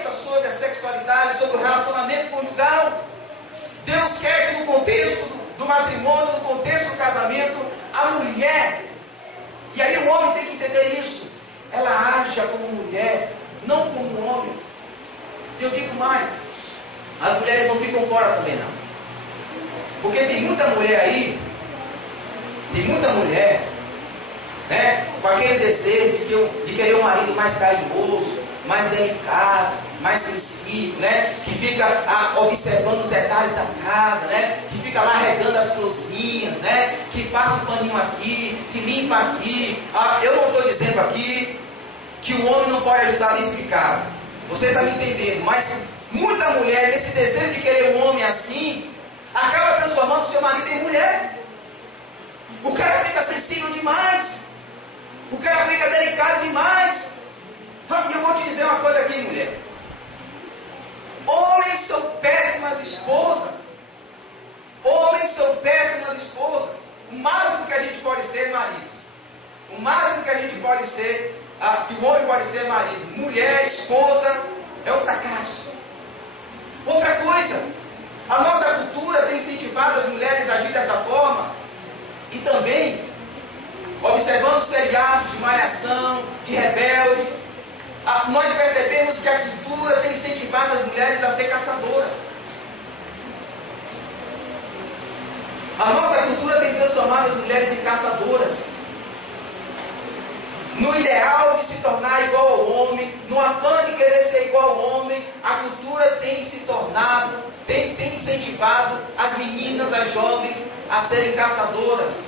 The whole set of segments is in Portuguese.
pensa sobre a sexualidade, sobre o relacionamento conjugal. Deus quer que no contexto do matrimônio, no contexto do casamento, a mulher, e aí o homem tem que entender isso, ela aja como mulher, não como homem. E eu digo mais, as mulheres não ficam fora também não. Porque tem muita mulher aí, né, com aquele desejo de querer um marido mais carinhoso, mais delicado, mais sensível, né, que fica observando os detalhes da casa, né, que fica lá regando as florzinhas, né, que passa o paninho aqui, que limpa aqui. Eu não estou dizendo aqui que o homem não pode ajudar dentro de casa. Você está me entendendo? Mas muita mulher, esse desejo de querer um homem assim, acaba transformando o seu marido em mulher. O cara fica sensível demais. O cara fica delicado demais. E eu vou te dizer uma coisa aqui, mulher. Homens são péssimas esposas. Homens são péssimas esposas. O máximo que a gente pode ser é marido. O máximo que a gente pode ser, que o homem pode ser é marido. Mulher, esposa, é um fracasso. Outra coisa, a nossa cultura tem incentivado as mulheres a agir dessa forma. E também, observando seriados de malhação, de rebelde, nós percebemos que a cultura tem incentivado as mulheres a ser caçadoras. A nossa cultura tem transformado as mulheres em caçadoras. No ideal de se tornar igual ao homem, no afã de querer ser igual ao homem, a cultura tem se tornado, tem incentivado as meninas, as jovens, a serem caçadoras.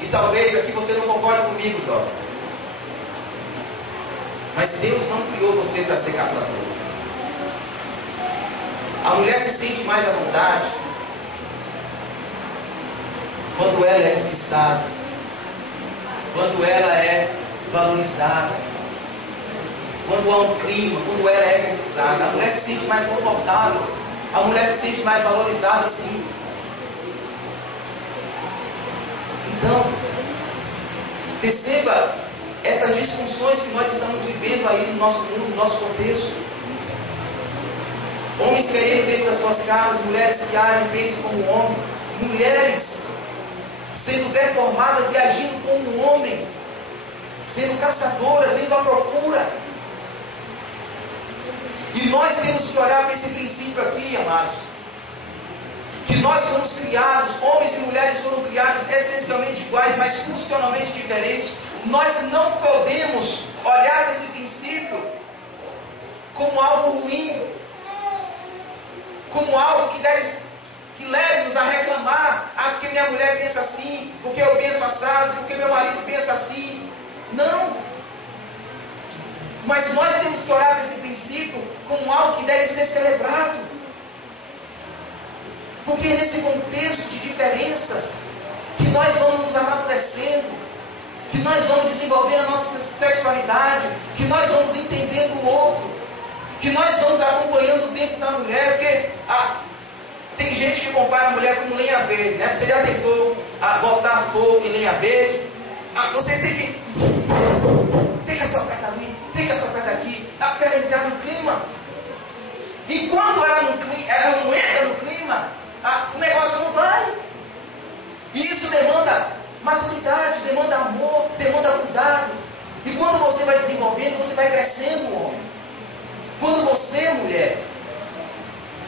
E talvez aqui você não concorde comigo, jovem. Mas Deus não criou você para ser caçador. A mulher se sente mais à vontade quando ela é conquistada, quando ela é valorizada, quando há um clima, quando ela é conquistada. A mulher se sente mais confortável, a mulher se sente mais valorizada, sim. Então, perceba essas disfunções que nós estamos vivendo aí no nosso mundo, no nosso contexto. Homens querendo dentro das suas casas, mulheres que agem, pensam como homem, mulheres sendo deformadas e agindo como homem, sendo caçadoras, indo à procura. E nós temos que olhar para esse princípio aqui, amados, que nós somos criados, homens e mulheres foram criados essencialmente iguais, mas funcionalmente diferentes. Nós não podemos olhar para esse princípio como algo ruim, como algo que leve-nos a reclamar, porque minha mulher pensa assim, porque eu penso assado, porque meu marido pensa assim. Não. Mas nós temos que olhar para esse princípio como algo que deve ser celebrado. Porque é nesse contexto de diferenças que nós vamos nos amadurecendo, que nós vamos desenvolvendo a nossa sexualidade, que nós vamos entendendo o outro, que nós vamos acompanhando o tempo da mulher. Porque tem gente que compara a mulher com lenha verde, né? Você já tentou botar fogo em lenha verde? Você tem que assoprar dali, tem que assoprar daqui, para ela entrar no clima. Enquanto ela não entra no clima, o negócio não vai. E isso demanda maturidade, demanda amor, demanda cuidado. E quando você vai desenvolvendo, você vai crescendo, homem. Quando você, mulher,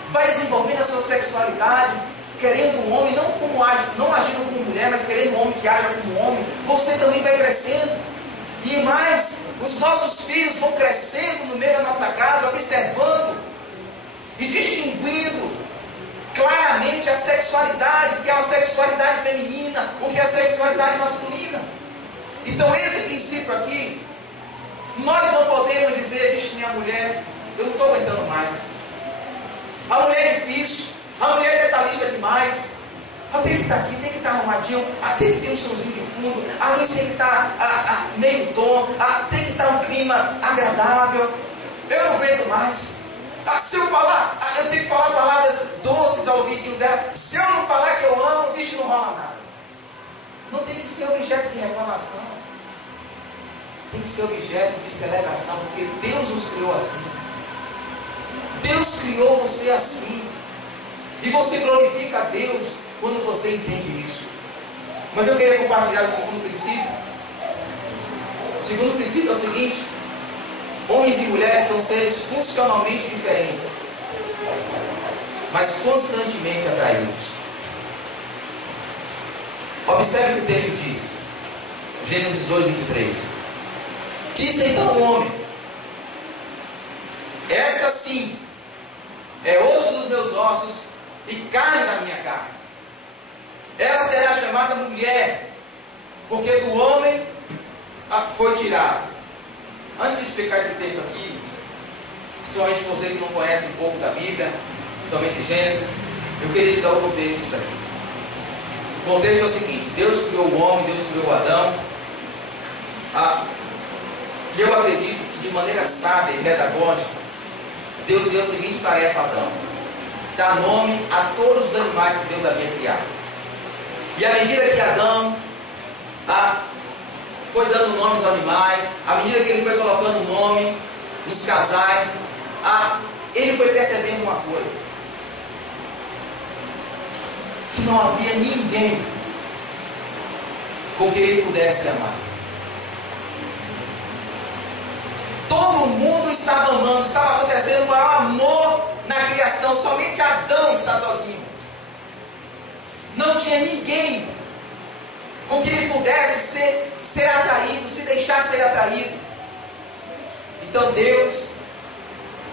vai desenvolvendo a sua sexualidade, querendo um homem, não agindo como mulher, mas querendo um homem que haja como homem, você também vai crescendo. E mais, os nossos filhos vão crescendo no meio da nossa casa, observando e distinguindo claramente a sexualidade, o que é a sexualidade feminina, o que é a sexualidade masculina. Então esse princípio aqui, nós não podemos dizer, vixe, minha mulher, eu não estou aguentando mais. A mulher é difícil, a mulher é detalhista demais. Tem que estar aqui, tem que estar arrumadinho, tem que ter um somzinho de fundo, a luz tem que estar meio tom, tem que estar um clima agradável. Eu não aguento mais. Se eu falar, eu tenho que falar palavras doces ao ouvidinho dela. Se eu não falar que eu amo, bicho, não rola nada. Não tem que ser objeto de reclamação. Tem que ser objeto de celebração, porque Deus nos criou assim. Deus criou você assim. E você glorifica a Deus quando você entende isso. Mas eu queria compartilhar o segundo princípio. O segundo princípio é o seguinte: homens e mulheres são seres funcionalmente diferentes, mas constantemente atraídos. Observe o que o texto diz. Gênesis 2:23. Disse então o homem: essa sim é osso dos meus ossos e carne da minha carne. Ela será chamada mulher, porque do homem foi tirado. Antes de explicar esse texto aqui, somente você que não conhece um pouco da Bíblia, somente Gênesis, eu queria te dar o contexto disso aqui. O contexto é o seguinte: Deus criou o homem, Deus criou Adão. E eu acredito que de maneira sábia e pedagógica, Deus deu a seguinte tarefa a Adão: dar nome a todos os animais que Deus havia criado. E à medida que Adão foi dando nomes aos animais, à medida que ele foi colocando nome nos casais, ele foi percebendo uma coisa: que não havia ninguém com quem ele pudesse amar. Todo mundo estava amando, estava acontecendo um maior amor na criação. Somente Adão está sozinho. Não tinha ninguém com quem ele pudesse ser atraído, se deixar ser atraído. Então Deus,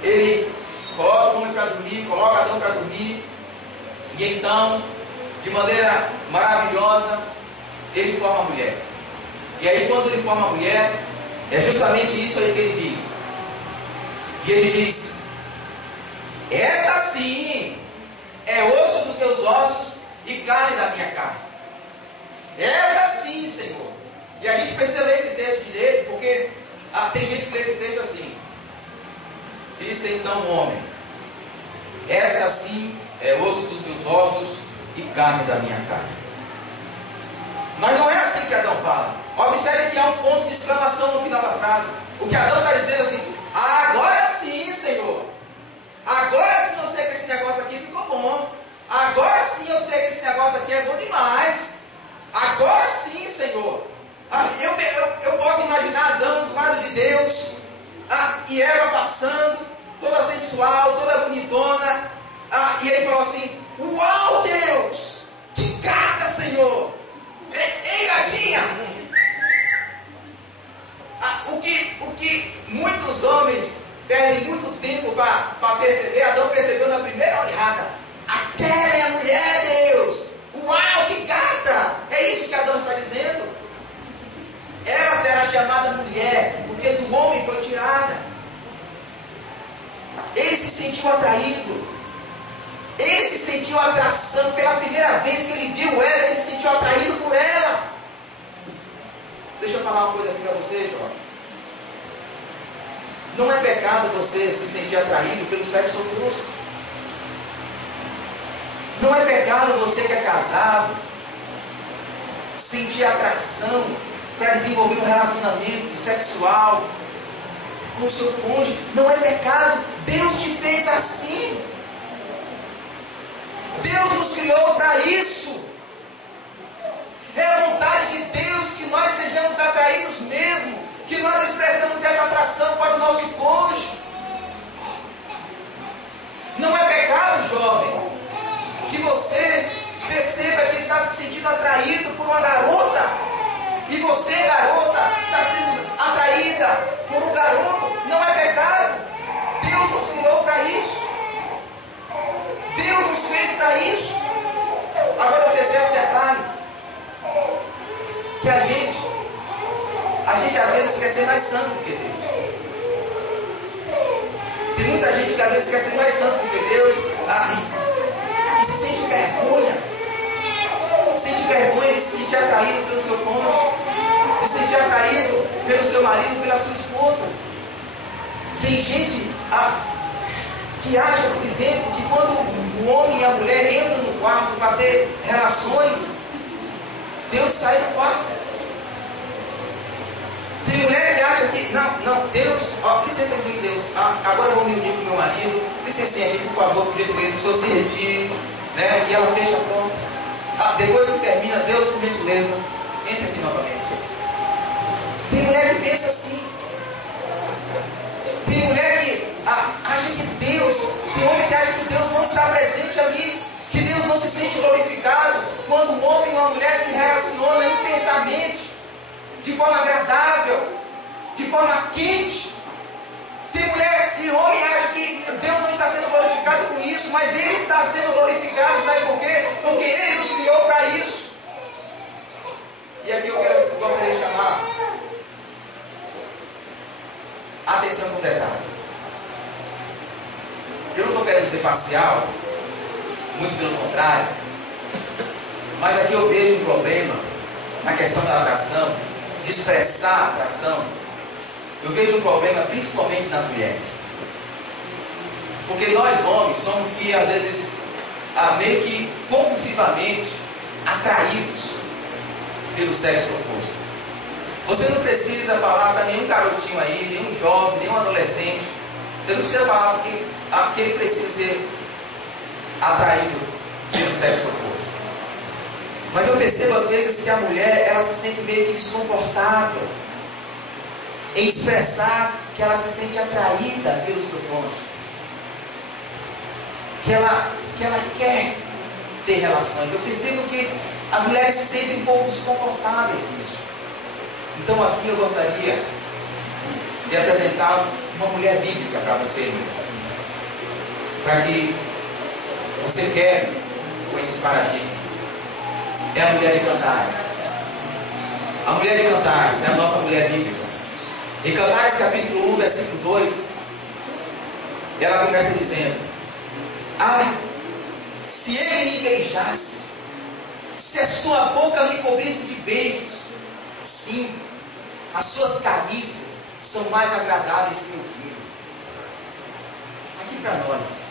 ele coloca o homem para dormir, coloca Adão para dormir, e então, de maneira maravilhosa, ele forma a mulher. E aí, quando ele forma a mulher, é justamente isso aí que ele diz. E ele diz: esta sim é osso dos meus ossos e carne da minha carne. Esta sim, Senhor. E a gente precisa ler esse texto direito, porque tem gente que lê esse texto assim: disse então o homem: esta sim é osso dos meus ossos e carne da minha carne. Mas não é assim que Adão fala. Observe que há um ponto de exclamação no final da frase. O que Adão está dizendo assim: agora sim, Senhor. Agora sim eu sei que esse negócio aqui ficou bom. Agora sim eu sei que esse negócio aqui é bom demais. Agora sim, Senhor. Eu posso imaginar Adão do lado de Deus, e Eva passando, toda sensual, toda bonitona, e ele falou assim: uau, Deus, que gata, Senhor. Ei, gatinha. O que muitos homens perdem muito tempo para perceber, Adão percebeu na primeira olhada: aquela é a mulher, Deus. Uau, que gata. É isso que Adão está dizendo. Ela será chamada mulher, porque do homem foi tirada. Ele se sentiu atraído. Ele se sentiu atração. Pela primeira vez que ele viu ela, ele se sentiu atraído por ela. Deixa eu falar uma coisa aqui para você, jovem. Não é pecado você se sentir atraído pelo sexo oposto. Não é pecado você que é casado sentir atração para desenvolver um relacionamento sexual com o seu cônjuge. Não é pecado. Deus te fez assim. Deus nos criou para isso. É a vontade de Deus que nós sejamos atraídos mesmo, que nós expressamos essa atração para o nosso cônjuge. Não é pecado, jovem, que você perceba que está se sentindo atraído por uma garota, e você, garota, está sendo atraída por um garoto. Não é pecado. Deus nos criou para isso. Deus nos fez para isso. Agora eu percebo um detalhe: que a gente às vezes quer ser mais santo do que Deus. Tem muita gente que às vezes quer ser mais santo do que Deus, e se sente vergonha. Sente vergonha de se sentir atraído pelo seu cônjuge, de se sentir atraído pelo seu marido, pela sua esposa. Tem gente que acha, por exemplo, que quando o homem e a mulher entram no quarto para ter relações, Deus sai do quarto. Tem mulher que acha que, não, Deus, licença aqui, Deus, agora eu vou me unir com meu marido, licencinha aqui, por favor, por gentileza, o senhor se retire, né? E ela fecha a porta. Depois que termina, Deus, por gentileza, entre aqui novamente. Tem mulher que pensa assim. Tem mulher que acha que Deus, tem homem que acha que Deus não está presente ali, que Deus não se sente glorificado quando um homem e uma mulher se relacionam intensamente, de forma agradável, de forma quente. Tem mulher e homem que acha que Deus não está sendo glorificado com isso, mas Ele está sendo glorificado, sabe por quê? Porque Ele nos criou para isso. E aqui eu gostaria de chamar a atenção para um detalhe. Eu não estou querendo ser parcial, muito pelo contrário, mas aqui eu vejo um problema na questão da atração, de expressar a atração. Eu vejo um problema principalmente nas mulheres. Porque nós homens somos que às vezes meio que compulsivamente atraídos pelo sexo oposto. Você não precisa falar para nenhum garotinho aí, nenhum jovem, nenhum adolescente. Você não precisa falar porque ele precisa ser atraído pelo sexo oposto. Mas eu percebo às vezes que a mulher, ela se sente meio que desconfortável em expressar que ela se sente atraída pelo seu cônjuge, que ela quer ter relações. Eu percebo que as mulheres se sentem um pouco desconfortáveis nisso. Então aqui eu gostaria de apresentar uma mulher bíblica para você, para que você quebre com esses paradigmas. É a mulher de Cantares. A mulher de Cantares é a nossa mulher bíblica. Em Cantares capítulo 1, versículo 2, ela começa dizendo: se ele me beijasse, se a sua boca me cobrisse de beijos, sim, as suas carícias são mais agradáveis que o vinho. Aqui para nós,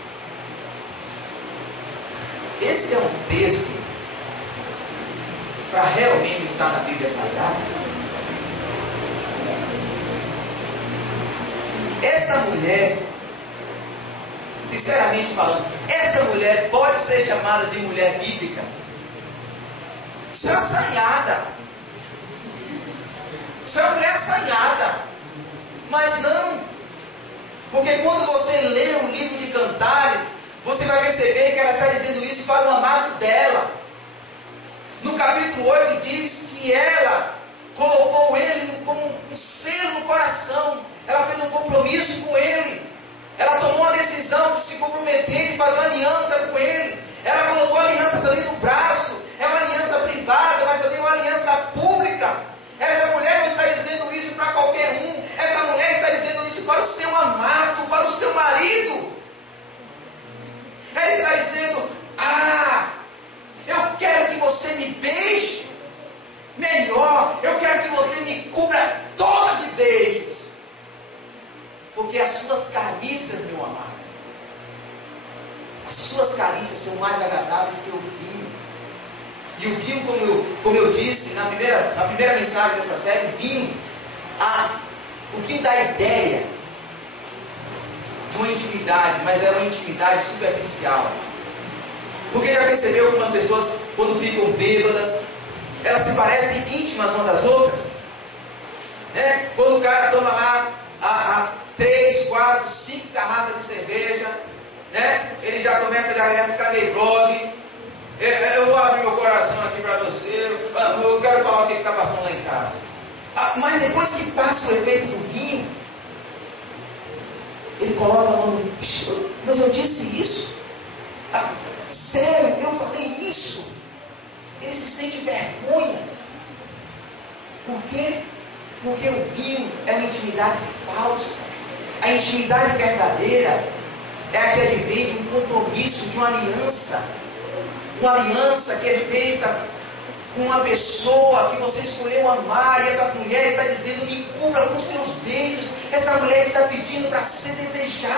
esse é um texto para realmente estar na Bíblia Sagrada. Essa mulher, sinceramente falando, essa mulher pode ser chamada de mulher bíblica. Isso é uma assanhada. Isso é uma mulher assanhada. Mas não. Porque quando você lê o livro de Cantares, você vai perceber que ela está dizendo isso para o amado dela. No capítulo 8 diz que ela colocou ele como um selo no coração. Ela fez um compromisso com ele. Ela tomou a decisão de se comprometer, de fazer uma aliança com ele. Ela colocou a aliança também no braço. É uma aliança privada, mas também uma aliança pública. Essa mulher não está dizendo isso para qualquer um. Essa mulher está dizendo isso para o seu amado, para o seu marido. Ela está dizendo: eu quero que você me beije melhor. Eu quero que você me cubra toda de beijos. Porque as suas carícias, meu amado, as suas carícias são mais agradáveis que o vinho. E o vinho, como eu disse na primeira mensagem dessa série, o vinho dá a ideia de uma intimidade, mas é uma intimidade superficial. Porque já percebeu que algumas pessoas, quando ficam bêbadas, elas se parecem íntimas umas das outras? Né? Quando o cara toma lá 3, 4, 5 garrafas de cerveja, né? Ele já começa a ficar meio grogue. Eu vou abrir meu coração aqui para você. Eu quero falar o que está passando lá em casa. Mas depois que passa o efeito do vinho, ele coloca a mão no... Mas eu disse isso? Sério, eu falei isso? Ele se sente vergonha. Por quê? Porque o vinho é uma intimidade falsa. A intimidade verdadeira é a que advém de um compromisso, de uma aliança. Uma aliança que é feita com uma pessoa que você escolheu amar. E essa mulher está dizendo: me cubra com os teus beijos. Essa mulher está pedindo para ser desejada.